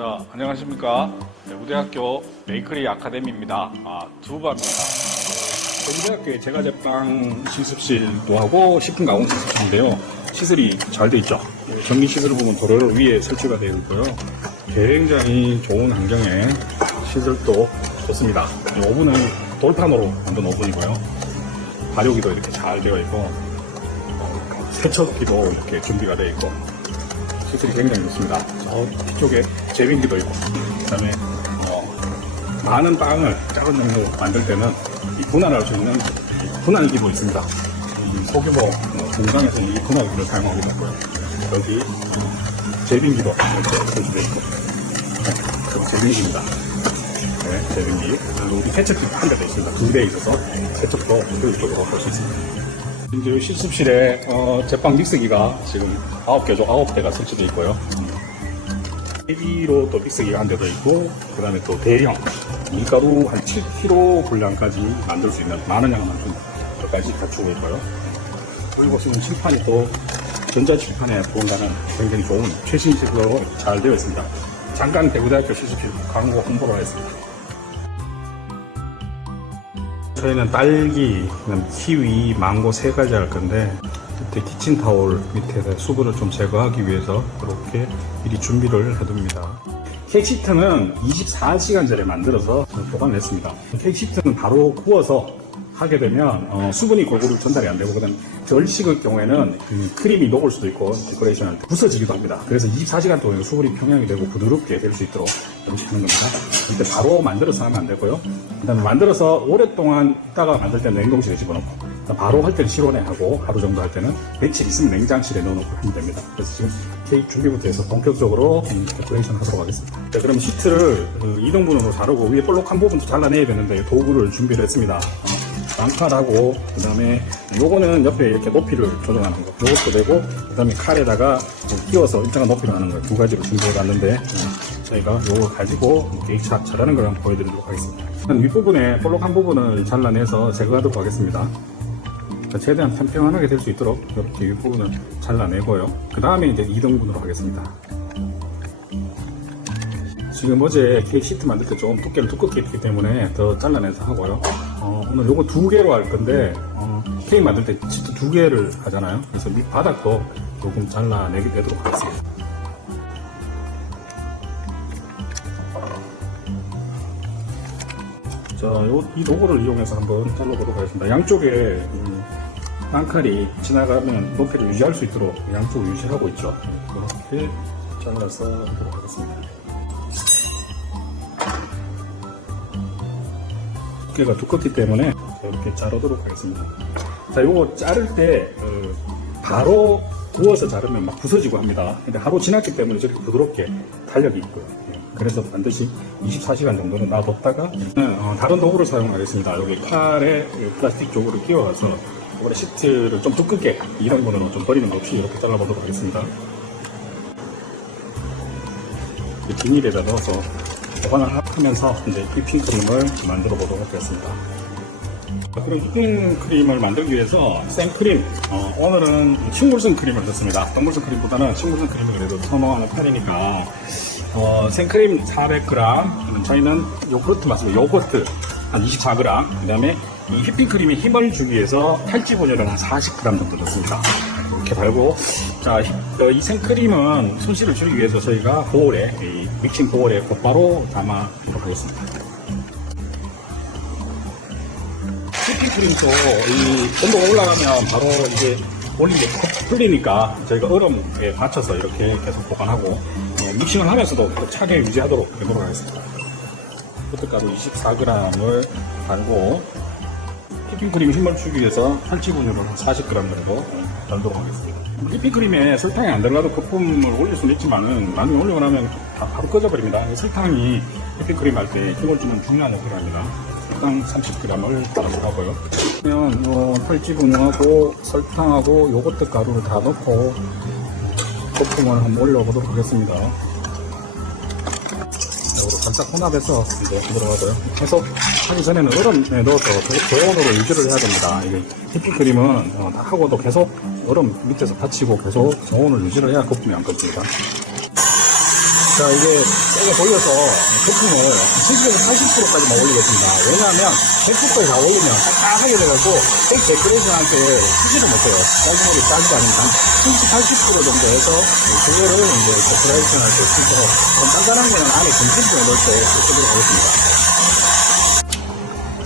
자, 안녕하십니까. 우대학교 베이커리 아카데미입니다. 두부입니다. 우대학교에 제과 제빵 시습실도 하고 식품 가공 시습실인데요. 시설이 잘 되어 있죠. 전기 시설을 보면 도로 위에 설치가 되어 있고요. 굉장히 좋은 환경에 시설도 좋습니다. 오븐은 돌판으로 만든 오븐이고요. 발효기도 이렇게 잘 되어 있고 세척기도 이렇게 준비가 되어 있고 시설이 굉장히 좋습니다. 저 뒤쪽에 제빙기도 있고, 그 다음에 많은 빵을 작은 종류 만들 때는 이 분할할 수 있는 분할기도 있습니다. 소규모 공장에서 이 분할기를 사용하고 있고요. 여기 제빙기도 이렇게 설치되어 있고, 제빙기입니다. 네, 제빙기. 그리고 세척기가 한 대도 있습니다. 2대 있어서 세척도 효율적으로 할 수 있습니다. 이제 실습실에 제빵 믹서기가 지금 9대가 설치되어 있고요. 헤비로 또 믹서기가 한 대도 있고, 그 다음에 또 대형 밀가루 한 7kg 분량까지 만들 수 있는 많은 양을 만든 것까지 갖추고 있고요. 그리고 지금 칠판이 또 전자칠판에 보온가는 굉장히 좋은 최신식으로 잘 되어 있습니다. 잠깐 대구대학교 실습실 광고 홍보를 하겠습니다. 저희는 딸기, 키위, 망고 3가지 할 건데, 밑에 키친타올 밑에서 수분을 좀 제거하기 위해서 그렇게 미리 준비를 해둡니다. 케이크 시트는 24시간 전에 만들어서 보관을 했습니다. 케이크 시트는 바로 구워서 하게 되면 수분이 골고루 전달이 안 되고, 그다음 덜 식을 경우에는 크림이 녹을 수도 있고 데코레이션한테 부서지기도 합니다. 그래서 24시간 동안 수분이 평형이 되고 부드럽게 될 수 있도록 하는 겁니다. 근데 바로 만들어서 하면 안 되고요. 그다음에 만들어서 오랫동안 있다가 만들 때는 냉동실에 집어넣고, 바로 할 때는 실온에 하고, 하루 정도 할 때는 며칠 있으면 냉장실에 넣어놓고 하면 됩니다. 그래서 지금 케이크 준비부터 해서 본격적으로 데코레이션 하도록 하겠습니다. 자, 그럼 시트를 2등분으로 자르고 위에 볼록한 부분도 잘라내야 되는데 도구를 준비를 했습니다. 망칼하고, 그 다음에 요거는 옆에 이렇게 높이를 조정하는 거, 요것도 되고, 그 다음에 칼에다가 끼워서 일정한 높이로 하는 거 2가지로 준비해 봤는데, 저희가 요거 가지고 케이크 잘하는 걸 한번 보여드리도록 하겠습니다. 윗부분에 볼록한 부분을 잘라내서 제거하도록 하겠습니다. 최대한 평평하게 될 수 있도록 이렇게 윗부분을 잘라내고요. 그 다음에 이제 2등분으로 하겠습니다. 지금 어제 케이크 시트 만들 때 좀 두께를 두껍게 했기 때문에 더 잘라내서 하고요. 오늘 요거 2개로 할 건데, 케이크 만들 때 시트 2개를 하잖아요. 그래서 밑바닥도 조금 잘라내게 되도록 하겠습니다. 자, 이 도구를 이용해서 한번 잘라보도록 하겠습니다. 양쪽에 빵칼이 지나가면 높이를 유지할 수 있도록 양쪽을 유지하고 있죠. 이렇게 잘라서 하도록 하겠습니다. 두께가 두껍기 때문에 이렇게 자르도록 하겠습니다. 자, 요거 자를 때 바로 구워서 자르면 막 부서지고 합니다. 근데 하루 지났기 때문에 저렇게 부드럽게 탄력이 있고요. 그래서 반드시 24시간 정도는 놔뒀다가 다른 도구를 사용하겠습니다. 여기 칼에 플라스틱 조구를 끼워서 이번에 시트를 좀 두껍게 이런 거는 좀 버리는 것 없이 이렇게 잘라보도록 하겠습니다. 비닐에다 넣어서 보관을 하면서 이제 휘핑크림을 만들어 보도록 하겠습니다. 그럼 휘핑크림을 만들기 위해서 생크림, 오늘은 식물성 크림을 썼습니다. 동물성 크림보다는 식물성 크림을 그래도 선호하는 편이니까 생크림 400g, 저희는 요거트 맞습니다. 요거트 한 24g, 그 다음에 이 휘핑크림에 힘을 주기 위해서 탈지분유를 한 40g 정도 넣습니다. 이렇게 달고, 자, 이 생크림은 손실을 줄이기 위해서 저희가 보울에, 이 믹싱 보울에 곧바로 담아보도록 하겠습니다. 휘핑크림도 이 온도가 올라가면 바로 이제 올리게 풀리니까 저희가 얼음에 받쳐서 이렇게 계속 보관하고, 믹싱을 하면서도 차게 유지하도록 하겠습니다. 버터가루 24g을 달고, 휘핑크림 힘을 주기 위해서 탈지분유를 40g 정도 달도록 하겠습니다. 휘핑크림에 설탕이 안 들어가도 거품을 올릴 수는 있지만은 나중에 올리고 나면 바로 꺼져버립니다. 설탕이 휘핑크림 할 때 힘을 주는 중요한 역할을 합니다. 설탕 30g을 달아주고요. 그러면 탈지분유하고 설탕하고 요거트 가루를 다 넣고 거품을 한번 올려보도록 하겠습니다. 살짝 혼합해서 이제 들어가고요. 계속 하기 전에는 얼음에 넣어서 저온으로 유지를 해야 됩니다. 이게 휘핑크림은 다 하고도 계속 얼음 밑에서 받치고 계속 저온을 유지를 해야 거품이 안 껍니다. 자, 이게 세게 돌려서 거품을 70에서 80%까지만 올리겠습니다. 왜냐하면 100%까지 다 올리면 딱딱하게 돼가지고 데코레이션한테 쓰지를 못해요. 짤주머리 짜지도 않으니까 70, 80% 정도 해서 그거를 이제 데코레이션할 때 쓰도록 좀 단단한 거는 안에 김치분에 넣을 때 쓰도록 하겠습니다.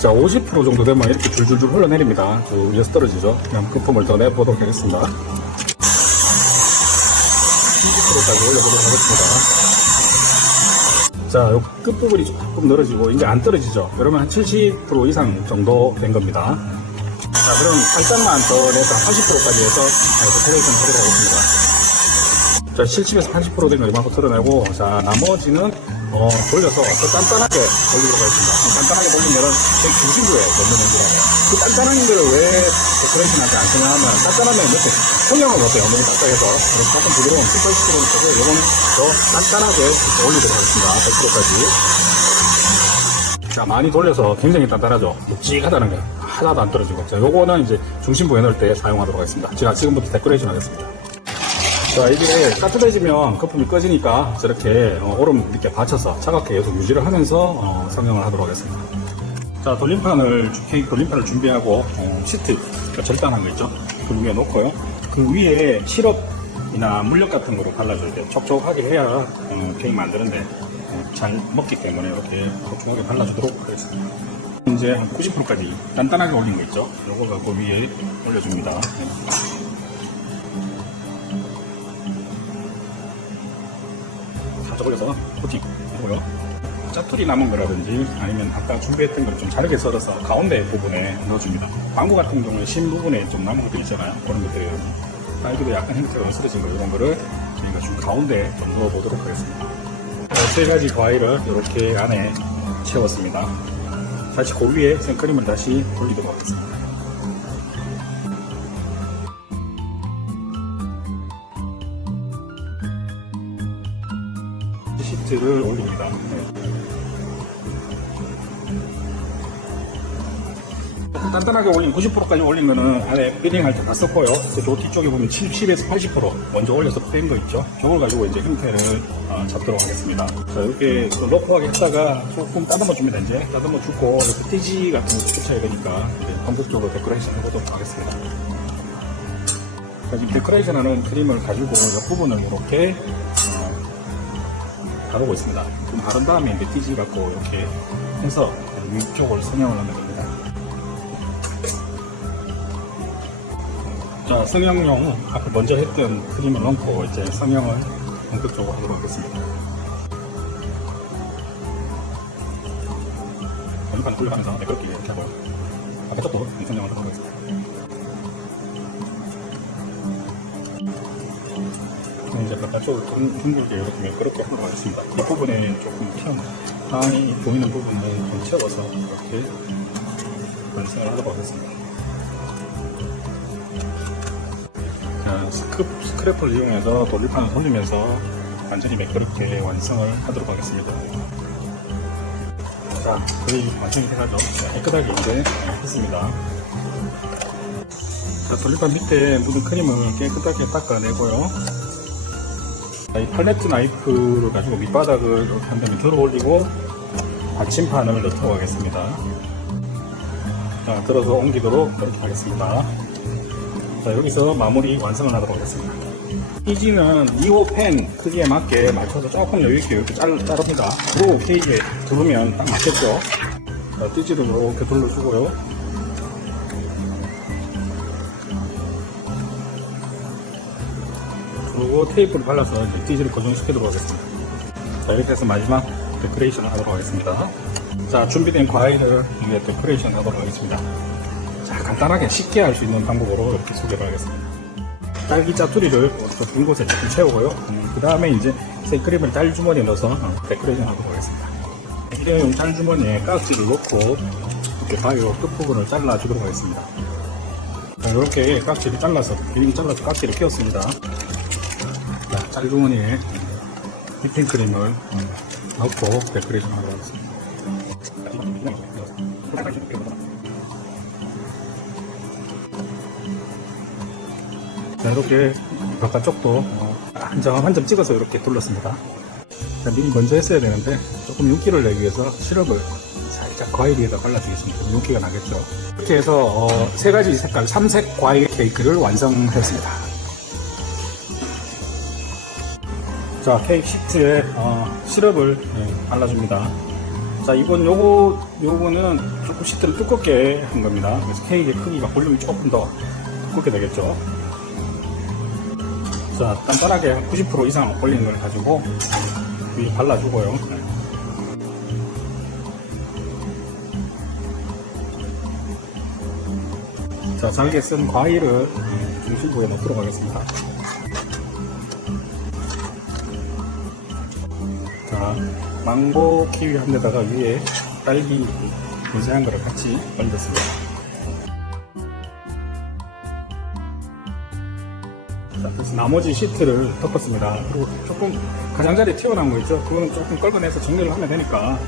자, 50% 정도 되면 이렇게 줄줄줄 흘러내립니다. 위에서 떨어지죠. 그냥 거품을 더 내보도록 하겠습니다. 70%까지 올려보도록 하겠습니다. 자, 요 끝부분이 조금 늘어지고 이제 안 떨어지죠. 그러면 한 70% 이상 정도 된 겁니다. 자, 그럼 살짝만 더 내서 80%까지 해서 데코레이션 하도록 하겠습니다. 자, 70에서 80% 된 거 이만큼 털어내고, 자, 나머지는 돌려서 더 단단하게 돌리도록 하겠습니다. 단단하게 돌리면은 중심부에 넣는 거라고. 그 단단한 거를 왜 데코레이션한테 안 쓰냐 하면 단단하면 이렇게 성형을 못해요. 너무 딱딱해서. 그래서 조금 부드러운 80%를 쓰고 이거는 더 단단하게 올리도록 하겠습니다. 100%까지. 자, 많이 돌려서 굉장히 단단하죠. 묵직하다는 게 하나도 안 떨어지고. 자, 요거는 이제 중심부에 넣을 때 사용하도록 하겠습니다. 제가 지금부터 데코레이션 하겠습니다. 자, 이게 따뜻해지면 거품이 꺼지니까 저렇게 얼음 밑에 받쳐서 차갑게 계속 유지를 하면서 성형을 하도록 하겠습니다. 자, 케이크 돌림판을 준비하고 시트, 절단한 거 있죠? 그 위에 놓고요. 그 위에 시럽이나 물엿 같은 거로 발라줘야 돼요. 촉촉하게 해야 케이크 만드는데 잘 먹기 때문에 이렇게 촉촉하게 발라주도록 하겠습니다. 이제 한 90%까지 단단하게 올린 거 있죠? 요거가 그 위에 올려줍니다. 살짝 올려서 코팅 하고요. 짜투리 남은 거라든지 아니면 아까 준비했던 걸 좀 잘게 썰어서 가운데 부분에 넣어줍니다. 망고 같은 경우에 심 부분에 좀 남은 것들 있잖아요. 그런 것들이 딸기도 약간 형태가 으스러진 거 이런 거를 저희가 좀 가운데 좀 넣어보도록 하겠습니다. 세 가지 과일을 이렇게 안에 채웠습니다. 다시 그 위에 생크림을 다시 돌리도록 하겠습니다. 시트를 올립니다. 단단하게 올린 90%까지 올리면은 안에 패딩할 때 다 썼고요. 저 뒤쪽에 보면 70에서 80% 먼저 올려서 뺀 거 있죠. 저걸 가지고 이제 형태를 잡도록 하겠습니다. 자, 이렇게 러프하게 했다가 조금 따듬어 줍니다. 이제 따듬어 주고 이렇게 띠지 같은 거 쫓아야 되니까 본격적으로 데코레이션 해보도록 하겠습니다. 자, 지금 데코레이션 하는 크림을 가지고 옆부분을 이렇게 바르고 있습니다. 좀 바른 다음에 이제 띠지 갖고 이렇게 해서 위쪽을 성형을 하면 됩니다. 자, 성형용 아까 먼저 했던 크림을 넣고 이제 성형을 본격적으로 하도록 하겠습니다. 전판 돌려가면서 매끄럽게 이렇게 하고요. 아까 쪽도 성형을 하도록 하겠습니다. 이제 바깥쪽을 둥글게 이렇게 매끄럽게 하도록 하겠습니다. 이 부분에 조금 많이 보이는 부분을 좀 채워서 이렇게 완성을 하도록 하겠습니다. 자, 스크래퍼를 이용해서 돌림판을 돌리면서 완전히 매끄럽게 완성을 하도록 하겠습니다. 자, 거의 완성이 돼가죠. 깨끗하게 이제 했습니다. 자, 돌림판 밑에 묻은 크림을 깨끗하게 닦아내고요. 자, 이 팔레트 나이프를 가지고 밑바닥을 이렇게 한 다음에 들어 올리고 받침판을 넣도록 하겠습니다. 자, 들어서 옮기도록 그렇게 하겠습니다. 자, 여기서 마무리 완성을 하도록 하겠습니다. 띠지는 2호 펜 크기에 맞게 맞춰서 조금 여유있게 이렇게 자릅니다. 그리고 케이크에 두르면 딱 맞겠죠. 자, 띠지를 이렇게 둘러주고요. 그리고 테이프를 발라서 이제 띠지를 고정시키도록 하겠습니다. 자, 이렇게 해서 마지막 데코레이션을 하도록 하겠습니다. 자, 준비된 과일을 위에 데코레이션 하도록 하겠습니다. 자, 간단하게 쉽게 할 수 있는 방법으로 이렇게 소개를 하겠습니다. 딸기 짜투리를 빈 곳에 조금 채우고요. 그 다음에 이제 생크림을 짤주머니에 넣어서 데코레이션 하도록 하겠습니다. 일회용 짤주머니에 깍지를 넣고 이렇게 바이오 끝부분을 잘라주도록 하겠습니다. 자, 이렇게 깍지를 잘라서 길게 잘라서 깍지를 끼웠습니다. 자, 짤주머니에 휘핑크림을 넣고 데코레이션 하도록 하겠습니다. 자, 이렇게 바깥쪽도 한 점 한 점 찍어서 이렇게 둘렀습니다. 미리 먼저 했어야 되는데 조금 윤기를 내기 위해서 시럽을 살짝 과일 위에다 발라주겠습니다. 윤기가 나겠죠. 이렇게 해서 세 가지 색깔 3색 과일 케이크를 완성했습니다. 자, 케이크 시트에 시럽을 발라줍니다. 자, 요거는 조금 시트를 두껍게 한 겁니다. 그래서 케이크의 크기가 볼륨이 조금 더 두껍게 되겠죠. 자, 단단하게 90% 이상 올리는 걸 가지고 위에 발라주고요. 자, 잘게 쓴 과일을 중심부에 넣도록 하겠습니다. 자, 망고 키위 한 데다가 위에 딸기 분쇄한 거를 같이 얹었습니다. 자, 그래서 나머지 시트를 덮었습니다. 그리고 조금 가장자리 튀어나온 거 있죠? 그거는 조금 끌어내서 정리를 하면 되니까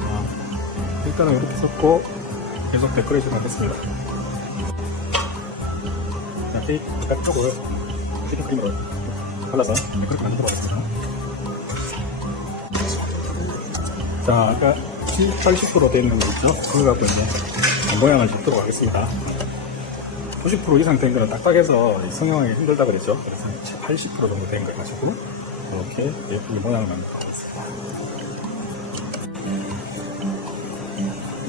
일단은 이렇게 섞고 계속 데코레이션 하겠습니다. 자, 케이크 쪽을 휘핑크림으로 발라서 그렇게 만들도록 하겠습니다. 자, 아까 80% 되어 있는 거 있죠? 그거 갖고 이제 모양을 잡도록 하겠습니다. 90% 이상 된 거는 딱딱해서 성형하기 힘들다 그랬죠? 그래서 80% 정도 된 거 가지고 이렇게 예쁘게 모양을 만들도록 하겠습니다.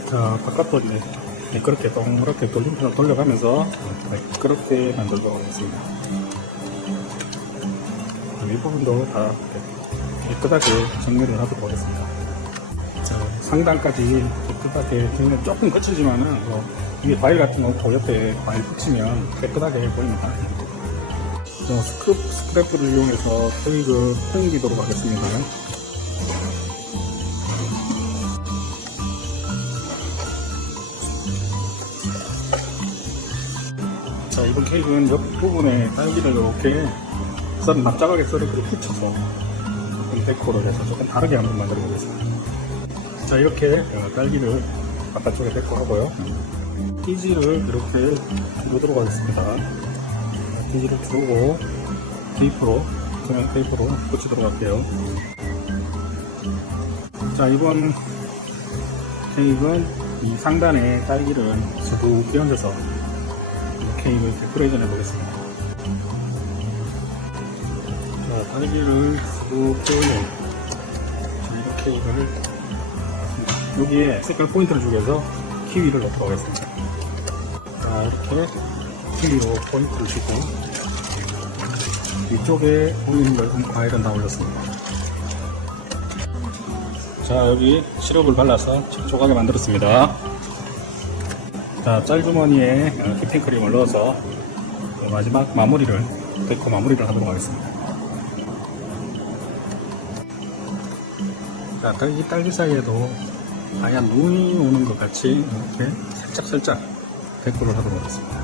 자, 바깥도 이제 미끄럽게 동그랗게 돌림판을 돌려가면서 미끄럽게 만들도록 하겠습니다. 윗부분도 다 깨끗하게 정리를 하도록 하겠습니다. 자, 상단까지 깨끗하게 되면 조금 거칠지만은 위에 과일 같은 거 놓고 옆에 과일 붙이면 깨끗하게 보입니다. 스크래프를 이용해서 케이크를 옮기도록 하겠습니다. 자, 이번 케이크는 옆부분에 딸기를 이렇게 납작하게 썰어서 붙여서 조금 데코를 해서 조금 다르게 한번 만들어 보겠습니다. 자, 이렇게 딸기를 바깥쪽에 데코하고요. 피지를 이렇게 두르도록 하겠습니다. 피지를 두르고 테이프로, 그냥 테이프로 붙이도록 할게요. 자, 이번 케이크는 이 상단에 딸기를 수북히 얹어서 케이크를 데코레이션 해보겠습니다. 자, 딸기를 수북히 올린 이 케이크를 여기에 색깔 포인트를 주기 위해서 키위를 넣도록 하겠습니다. 자, 이렇게 키위로 포인트를 주고 위쪽에 올리는 넓은 과일은 다 올렸습니다. 자, 여기 시럽을 발라서 촉촉하게 만들었습니다. 자, 짤주머니에 휘핑크림을 넣어서 마지막 마무리를, 데코 마무리를 하도록 하겠습니다. 자, 딸기 사이에도 하얀 눈이 오는 것 같이 이렇게 살짝 데코를 하도록 하겠습니다.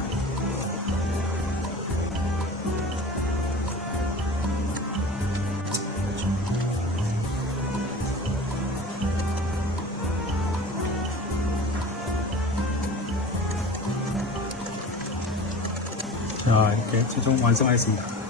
자, 이렇게 최종 완성하였습니다.